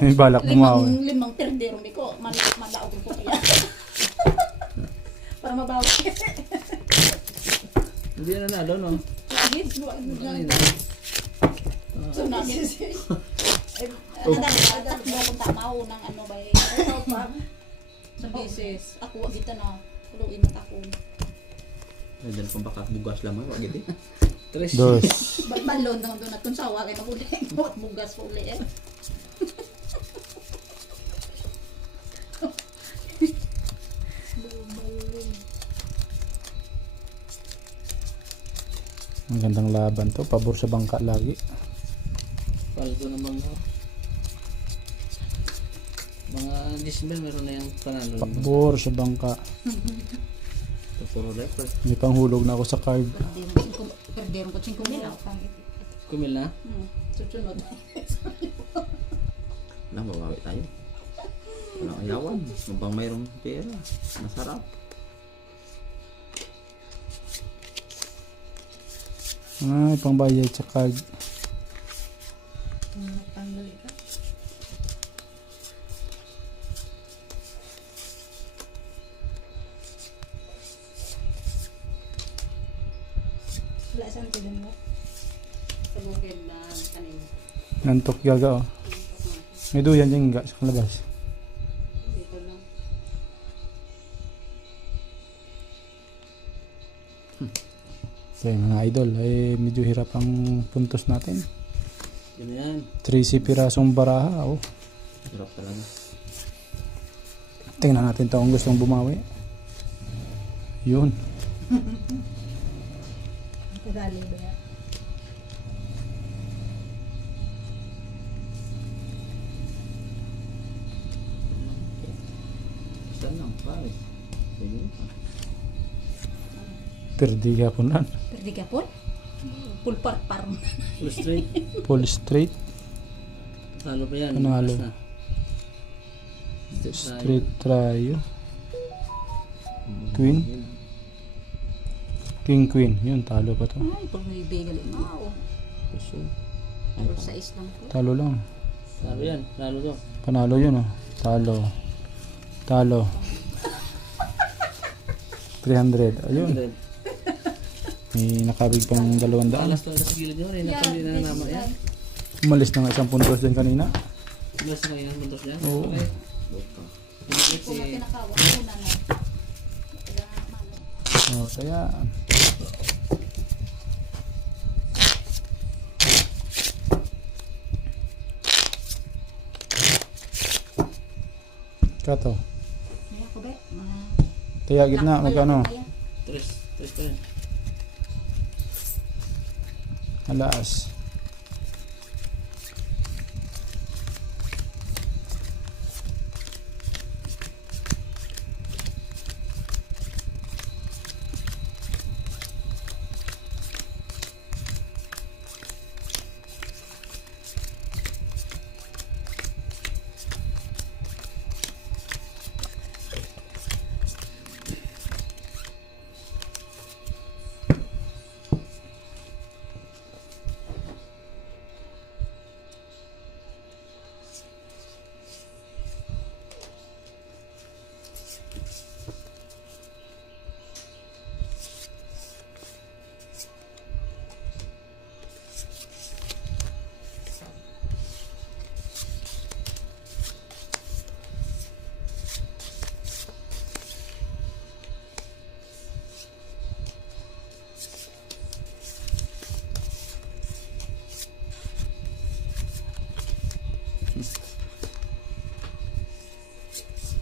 May balak bumawi. Limang terdero ko. Malaog ko kaya. Para mabawi. Hindi na nanalo, no? So namin. Nadadat mo kung tama o ng ano ba sa beses. Ako dito na. Kuluin at ako. Dahil kung baka bugas lamang, wag ito. Tres. Dos. Balon nang doon at kung sawa kay maguli. At bugas po uli eh. Ang gandang laban to. Pabor sa bangka lagi. Paldo naman mo. Mga December meron na yung panalo. Pabor sa bangka. Puro leopard. May panghulog na ako sa card. Perdero ko 5 mil. Kumil na? Susunod. Wala, mabawi tayo. Walang ayawan. Mabang mayroong pera. Masarap. Ay, pangbayad sa card. Panggali ka. Wala saan sila mo? Sa bukid na kanina. Nantok yaga oh. May duyan dyan nga sa kalabas. Dito lang. Okay mga idol, ay medyo hirap ang puntos natin. Yun yan. 13 pirasong baraha oh. Sarap talaga. Tingnan natin to kung gustong bumawi. Yun. Kadali ba yan? Saan lang, pare. Sige. Perdi hapon lan. Perdi ka po? Pulpar-par. Full straight. Full straight. Talo pa yan. Panalo. Bukas na. Straight trio. Queen. King queen. Yun, talo pa to. Ay, pag may bigal mo. Puso. Pero sa islang po. Talo lang. Talo yan. Talo to. Panalo yun oh. Talo. Talo. 300. Ayun. May nakabig pang 200. Alas to sa gilid nyo. Rin na na naman yan. Umalis na nga isang puntos dyan kanina. Alas na kayo ng buntos yan. Oo. Okay. Buka. Pinakit Kung si... kinakawa, una na. Oh, kaya kato. Ay, ako ba? Kaya gitna magkano? Tres. Tres pa rin. Alas.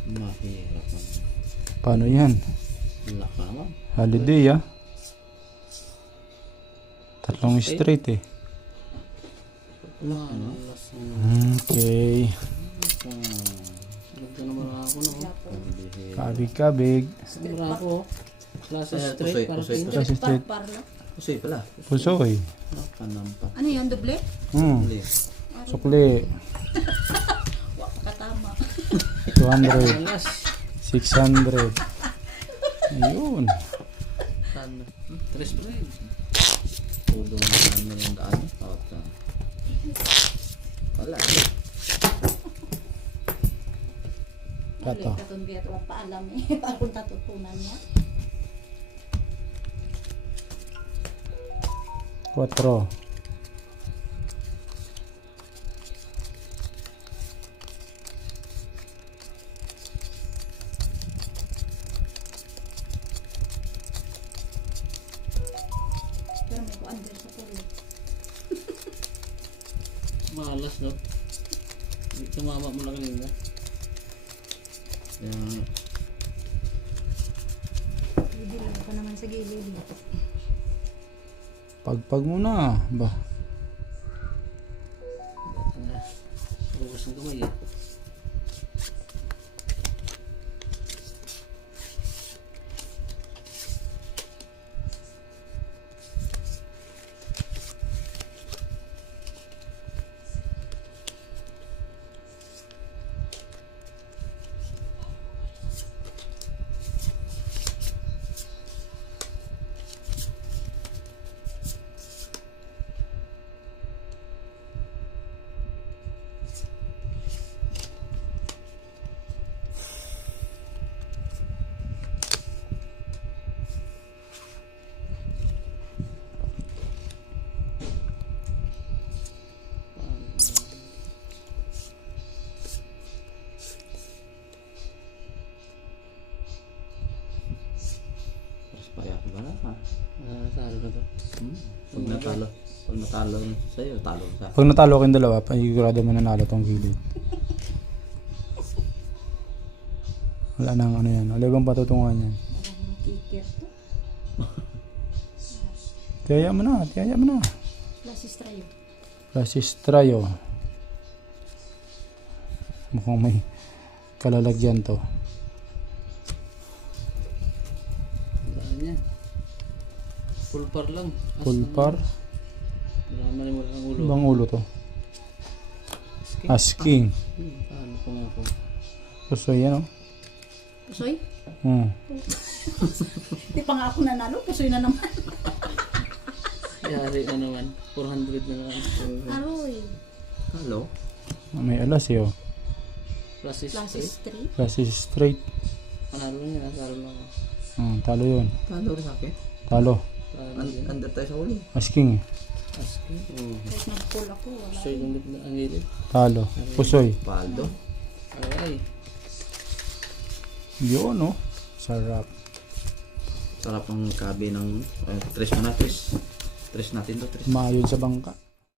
Mahirap naman. Paano yan? Laka naman. Holiday ah. Tatlong straight eh. Laka na. Alas na. Okay. Ganda naman ako no. Kabig-kabig. Mura ako. Klase Eh, straight. Para pusoy, pinto. Kasi straight. Par no? Kasi pala. Pusoy. Laka nampak. Ano yan, doble? Hindi. Sukli. Wak katama. 200. Alas. 600. Ayun. Tan. Tres pa rin. Tudo na naman ng daan. Wala. Kato. Katon kaya ito paalam eh. Parang tatutunan niya. 4. Pero may kuan din sa pulo. Malas, no? Tumama mo lang kanina. Kaya, Hindi lang pa naman sa gilid. Pagpag mo na. Ba? Bukas ng kamay, eh. mas payak ba na ka? Talo na to. Pag natalo sa'yo, talo sa Pag natalo kayong dalawa, panigurado mananalo tong gilid. Wala nang ano yan. Wala bang patutungan yan. Parang kikir to. Tiyaya mo na. Tiyaya mo na. Lasis trayo. Rasistrayo. Mukhang may kalalagyan to. Wala niya. Full par lang. Pulpar. Wala man wala ang ulo. Ibang ulo to. Asking. Paano pa nga po? So yan o. Pusoy? Di pa nga ako nanalo. Pusoy na naman. Yari na naman. 400 na naman. Aroy. talo. May alas eh o. Plus is Lasis 3. Klase straight. Panalo lang yan. Talo lang ako. Talo yun. Talo rin sa akin. Talo. Talo yan. Under tayo sa ulo. Asking. Asking. Oo. Kahit nag-pull ako, wala. So yung lip na ang gilid. Talo. Pusoy. Paldo. Aray. Yun o. Sarap. Sarap ng kabi ng... tres mo na, tres. Tres natin to, tres. Maayod sa bangka.